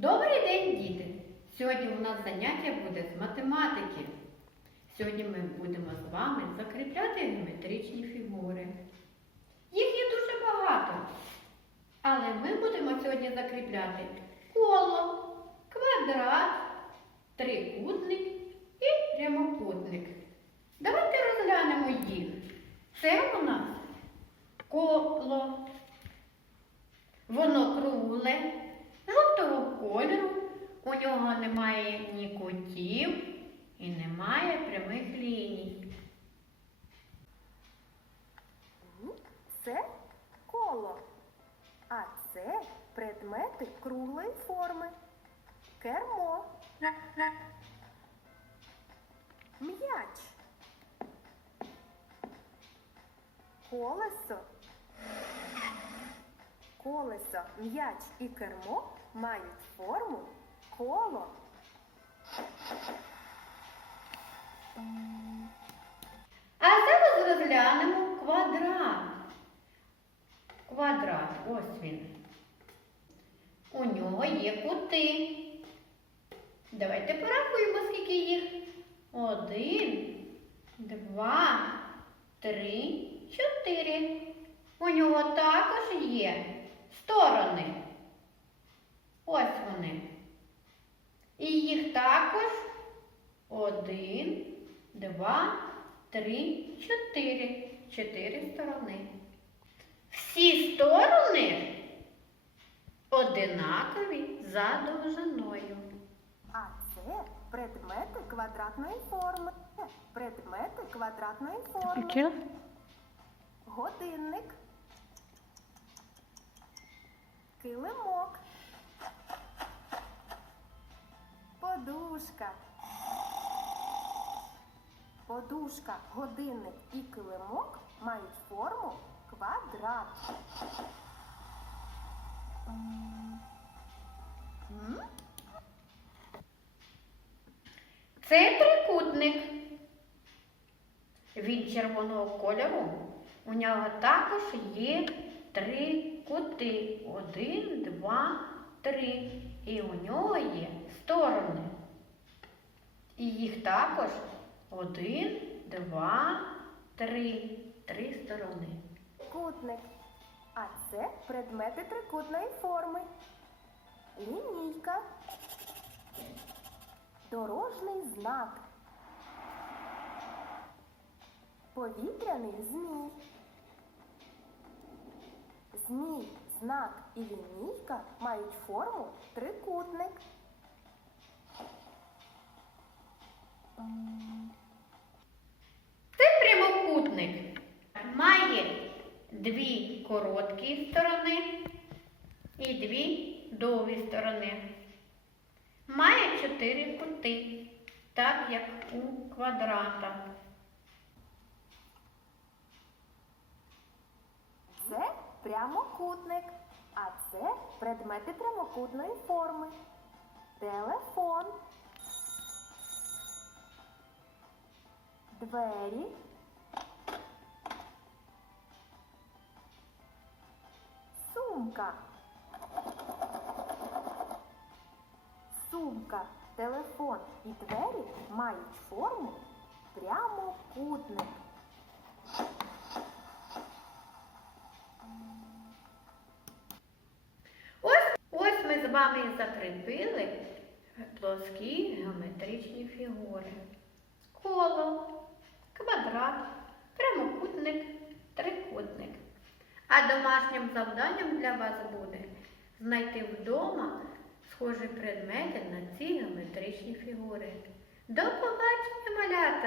Добрий день, діти! Сьогодні у нас заняття буде з математики. Сьогодні ми будемо з вами закріпляти геометричні фігури. Їх є дуже багато. Але ми будемо сьогодні закріпляти коло, квадрат, трикутник і прямокутник. Давайте розглянемо їх. Це у нас коло. Воно кругле, кольору, у нього немає ні кутів і немає прямих ліній. Це коло, а це предмети круглої форми. Кермо. М'яч. Колесо. Колесо, м'яч і кермо мають форму коло. А зараз розглянемо квадрат. Квадрат, ось він. У нього є кути. Давайте порахуємо, скільки їх. Один, два, три, чотири. У нього також є сторони. Ось вони. І їх також один, два, три, чотири. Чотири сторони. Всі сторони одинакові за довжиною. А це предмети квадратної форми. Предмети квадратної форми. Годинник. Килимок. Подушка. Подушка, годинник і килимок мають форму квадрат. Це трикутник. Він червоного кольору. У нього також є три кути. Один, два, три. І у нього є сторони. І їх також один, два, три. Три сторони. Трикутник. А це предмети трикутної форми. Лінійка. Дорожний знак. Повітряний змій. Змій, знак і лінійка мають форму трикутник. Це прямокутник. Має дві короткі сторони і дві довгі сторони. Має чотири кути, так як у квадрата. Це прямокутник. А це предмети прямокутної форми. Телефон. Двері. Сумка. Сумка, телефон і двері мають форму прямокутник. Вами закріпили плоскі геометричні фігури. Коло, квадрат, прямокутник, трикутник. А домашнім завданням для вас буде знайти вдома схожі предмети на ці геометричні фігури. До побачення, малята!